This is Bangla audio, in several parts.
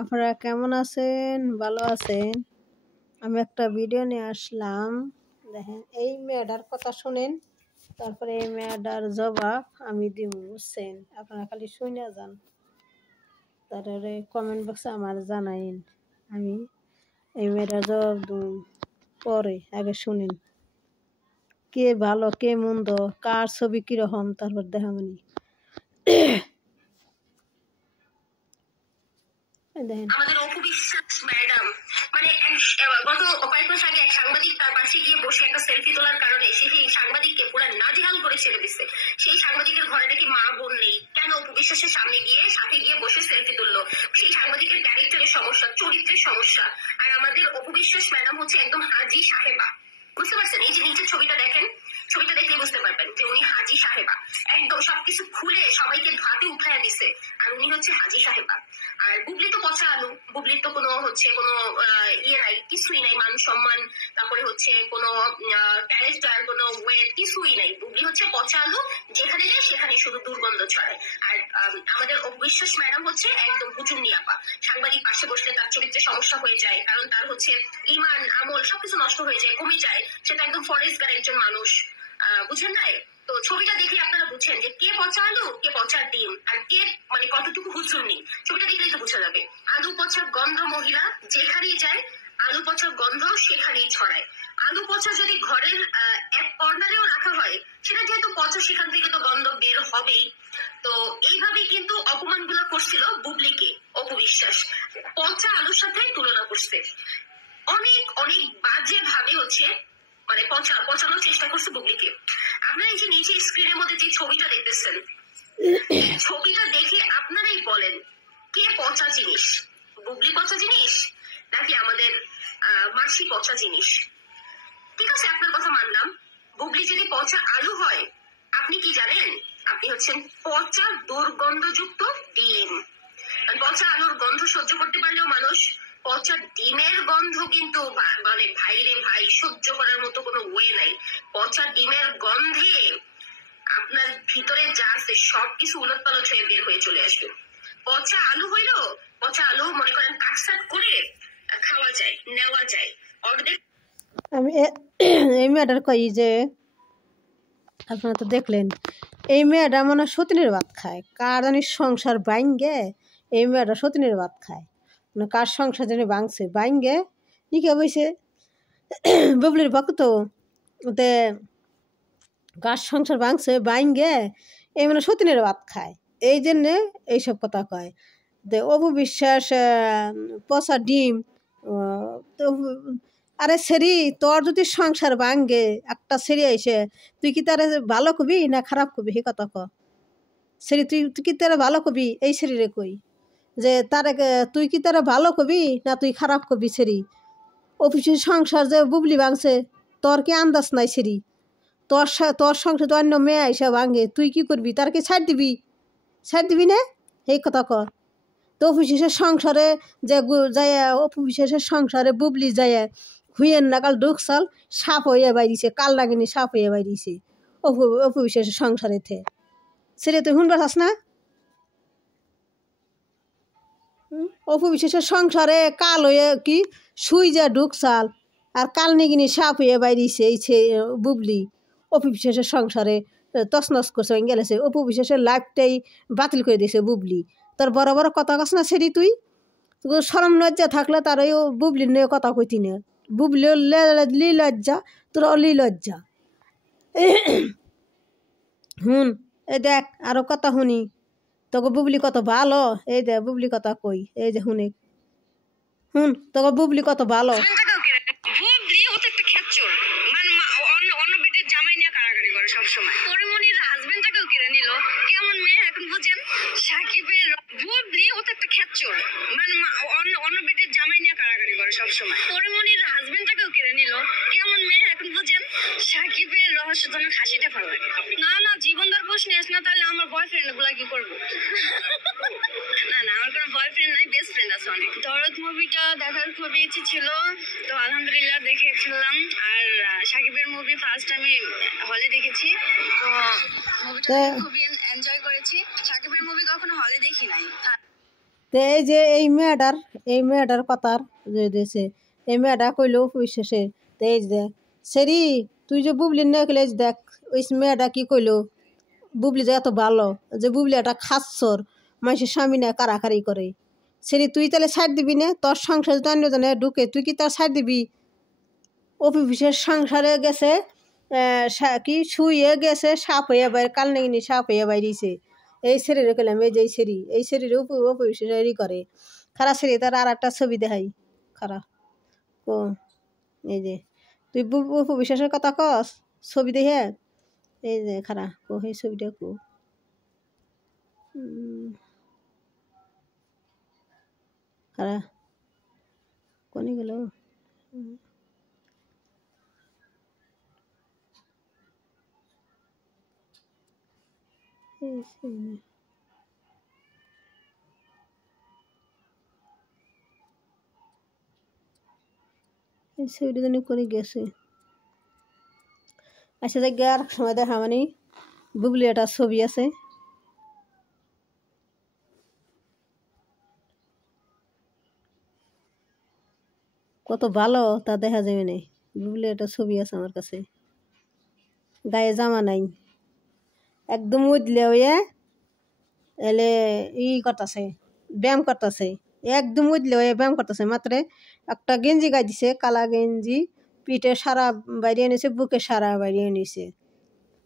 আপনারা কেমন আছেন? ভালো আছেন? আমি একটা ভিডিও নিয়ে আসলাম। দেখেন, এই মেয়েটার কথা শুনেন, তারপরে এই মেয়েটার জবাব আমি দিব, বুঝছেন? আপনারা খালি শুনে যান, তারপরে কমেন্ট বক্সে আমার জানাইন। আমি এই মেয়েটার জবাব দিব পরে, আগে শুনেন। কে ভালো কে মন্দ, কার ছবি কিরকম, তারপর দেখামনি। আমাদের অপু বিশ্বাস ম্যাডাম মানে গত কয়েক মাস আগে এক সাংবাদিক তার পাশে গিয়ে বসে একটা সেলফি তোলার কারণে সেই সাংবাদিককে পুরো নাজেহাল করে ছেড়ে দিচ্ছে। সেই সাংবাদিকের ঘরে নাকি মা বোন নেই, কেন অপু বিশ্বাসের সাথে গিয়ে বসে সেলফি তুললো? সেই সাংবাদিকের ক্যারেক্টারের সমস্যা, চরিত্রের সমস্যা। আর আমাদের অপু বিশ্বাস ম্যাডাম হচ্ছে একদম হাজি সাহেবা, বুঝতে পারছেন? এই যে নিচের ছবিটা দেখেন, ছবিটা দেখলে বুঝতে পারবেন যে উনি হাজি সাহেবা, একদম সবকিছু খুলে সবাইকে ঘাটে উঠাইয়া দিছে, আর উনি হচ্ছে হাজি সাহেবা। আর বুবলি তো পচা আলু, বুবলির তো কোনো ইয়ে নাই, কিছুই নাই, মান সম্মান, তারপরে হচ্ছে কোনো ক্যারেক্টার, কোনো ওয়েট, কিছুই নাই। বুবলি হচ্ছে পচা আলু, যেখানে যায় সেখানে শুধু দুর্গন্ধ ছড়ায়। আর আমাদের অবিশ্বাস ম্যাডাম হচ্ছে একদম হুজুম নিয়াপা, সাংবাদিক পাশে বসলে তার চরিত্রের সমস্যা হয়ে যায়, কারণ তার হচ্ছে ইমান আমল সবকিছু নষ্ট হয়ে যায়, কমে যায়। সেটা একদম ফরেস্টগার একজন মানুষ, বুঝেন নাই? তো ছবিটা দেখে আপনারা বুঝছেন যে কে পচা আলু, কে পচা ডিম, আর কে মানে কতটুকু হুজুর নেই। ছবিটা দেখলেই তো বোঝা যাবে। আলু পচা গন্ধ মহিলা, যেখানেই যায় আলু পচার গন্ধ সেখানেই ছড়ায়। আলু পচা যদি ঘরের এক কর্নারেও রাখা হয়, সেটা যেহেতু পচা, সেখান থেকে তো গন্ধ বের হবেই। তো এইভাবেই কিন্তু অপমানগুলো করছিল বুবলিকে অপু বিশ্বাস, পচা আলুর সাথে তুলনা করছে। অনেক অনেক বাজে ভাবে হচ্ছে মানে পচানোর চেষ্টা করছে বুবলিকে। আপনারা এই যে নিচে স্ক্রিনের মধ্যে যে ছবিটা দেখতেছেন, ছবিটা দেখে আপনারাই বলেন কে পচা জিনিস, বুবলি পচা জিনিস নাকি আমাদের মাসি পচা জিনিস? ঠিক আছে, আপনার কথা মানলাম। বুবলি যদি পচা আলু হয়, আপনি কি জানেন? আপনি হচ্ছেন পচা দুর্গন্ধযুক্ত ডিম। পচা আলুর গন্ধ সহ্য করতে পারলেও মানুষ পচা ডিমের গন্ধ কিন্তু মানে ভাই রে ভাই, সহ্য করার মতো কোনো ওয়ে নাই। পচা ডিমের গন্ধে আপনার ভিতরে যা আছে সবকিছু উলটপালট হয়ে বের হয়ে চলে আসবে। পচা আলু হইলো, পচা আলু মনে করেন কাটসাট করে খাওয়া যায়, নেওয়া যায়। অর্ধেক আমি এই মেয়েটার কই যে আপনারা তো দেখলেন, এই মেয়েটা মনে হয় সতীনের ভাত খায়, কার জানি সংসার বাইঙ্গে এই মেয়েটা সতীনের ভাত খায়, মানে কার সংসার জানি ভাঙছে, বাইঙ্গে নিকে বইছে বুবলির ভক্ত, ওতে কার সংসার ভাঙছে বাইঙ্গে এই মানে সতীনের ভাত খায়, এই জন্যে এইসব কথা কয়। অপু বিশ্বাস পচা ডিম। তো আরে সেরি, তোর যদি সংসার ভাঙ্গে, একটা সেরি আইসে, তুই কি তারে ভালো কবি না খারাপ কবি? হে কথা ক সেরি, তুই কি তারা ভালো কবি? এই সেরিরে কই যে তারে তুই কি তারা ভালো কবি না তুই খারাপ কবি? সেরি, অফিসের সংসার যে বুবলি ভাঙছে, তোর কি আন্দাজ নাই? সেরি, তোর সংসার তো অন্য মেয়ে আইসা ভাঙে, তুই কি করবি? তার কি ছাড় দিবি না? এই কথা ক। তো অফিসের সংসারে যে যায়, অফিসের সংসারে বুবলি যায় হুইয়ের নাগাল ঢুকসাল সাপ হইয়া বাইরিছে, কাল লাগেনি সাপ হইয়া বাইরিছে অফিসের সংসারে থে। সেটা তুই শুনবার চাস না? অফিসের সংসারে কাল হয়ে কি শুই যা ঢুকসাল, আর কাল নিগিনি সাপ হইয়া বাইরিছে এই বুবলি অফিসের সংসারে তছনছ করছে, গেলেছে অফিসের লাইফটাই বাতিল করে দিয়েছে বুবলি। তোর বড় বড় কথা কাছ না সেরি, তুই সরম লজ্জা থাকলে তার ওই বুবলির নিয়ে কথা কইতি না। বুবলি লি লজ্জা, তোর অলি লজ্জা। এই দেখ আরো কথা শুনি, তোকে বুবলি কত ভালো, এই দেখ বুবলি কথা কই, এই যে শুনে তোকে বুবলি কত ভালো। বুবলি ও তো একটা খেচ্চর, মানে অন্য বেটির জামাই নিয়ে কারাকারি করে সবসময়। পরিমণির হাজবেন্ডটাকেও কেড়ে নিল, কেমন মেয়ে এখন বুঝেন? সাকিবের বুবলি ও তো একটা খেচ্চর, মানে অন্য বেটির জামাই নিয়ে কারাকারি করে সবসময়। পরিমণির হাজবেন্ডটাকেও কেড়ে নিল, কেমন মেয়ে এখন বুঝেন? সাকিবের রহস্যজনক হাসিটা ভালো লাগে। না না, জীবন দর্পণ নিস না, তাহলে আমার বয়ফ্রেন্ড গুলা কি করবো? না না, আমার কোনো বয়ফ্রেন্ড নাই, বেস্ট ফ্রেন্ড আছে অনেক। দরদ মুভিটা দেখার খুবই ইচ্ছে ছিল, তো আলহামদুলিল্লাহ দেখে ফেললাম। আর সাকিবের মুভি ফার্স্ট আমি হলে দেখেছি, তো মুভিটা খুবই এনজয় করেছি। সাকিবের মুভি কখনো হলে দেখি নাই। তো এই যে এই মেয়েটার কথার যে দিয়েছে এই মেয়েটা কইলো অপবিশ্বাসে তো এই যে সেরি তুই যে বুবলি না কইলে দেখ ওই মেয়েটা কি কইলো বুবলি যে এত ভালো যে বুবলি একটা খাচ্ছর মানুষের স্বামী না কারাকারি করে সেরি তুই তাহলে ছাড় দিবি না তোর সংসার যদি অন্যজনে ঢুকে তুই কি তার ছাড় দিবি অপবিশ্বাস সংসারে গেছে কি শুয়ে গেছে সাপ হয়ে বাইরে কাল নাকি সাপ হয়ে বাইরেছে এই শরীরে কইলাম এই যে এই শরীরে অপবিশ্বাসই করে খারাপ শরীরে তার আর একটা ছবি দেখাই খারাপ ও এই যে তুই অপবিশ্বাসের কথা কস ছবি দেখে এই যে খারাপ ও এই ছবিটা কো খারাপ কোনি গেল এই ছবিটা জানি করে গেছে আচ্ছা দেখ আর সময় দেখা মানে বুবলি একটা ছবি আছে কত ভালো তা দেখা যাবে না বুবলি একটা ছবি আছে আমার কাছে গায়ে জামা নাই একদম উদলে হয়ে এলে করতেছে ব্যায়াম করতেছে একদম উদলে হয়ে ব্যায়াম করতেছে মাত্র একটা গেঞ্জি গায়ে দিছে কালা গেঞ্জি পিঠে সারা বাইরে এনেছে বুকে সারা বাইরে এনেছে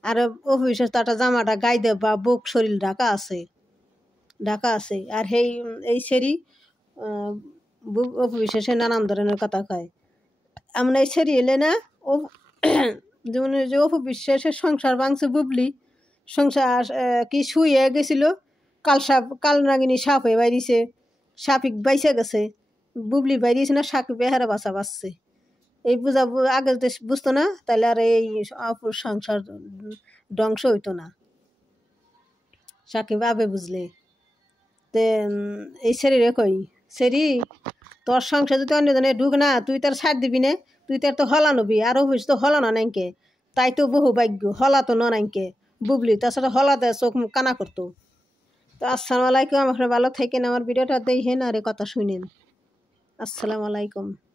আর অফিসের তাটা জামাটা গায়ে দেবা বুক শরীর ঢাকা আছে আর এই সেরি অফিসে নানান ধরনের কথা কয় এমন এই সেরি এলে না ও যেমন যে অপবিশ্বাসের সংসার ভাঙছে বুবলি সংসার কি শুয়ে গেছিল কাল নাগিনী সাপ হয়ে বাইরিছে সাপিক বাইসে গেছে বুবলি বাইরিয়েছে না সাকিব বেহারা বাসা বাঁচছে এই বুঝা আগে যদি বুঝতো না তাহলে আর এই অপুর সংসার ধ্বংস হইতো না সাকিব আবে বুঝলে তে এই শরীরে কই সেরি তোর সংসার যদি অন্যজনে ঢুক না তুই তার ছাড় দিবি না তুই তার তো হলা নবি আর অফিস তো হলা না নাইকে তাই তো বহু ভাগ্য হলা তো নাইকে বুবলি তাছাড়া হলাতে চোখ কানা করতো তো আসসালামু আলাইকুম আপনার ভালো থাকেন আমার ভিডিওটা দেখেন আর কথা শুনেন আসসালামু আলাইকুম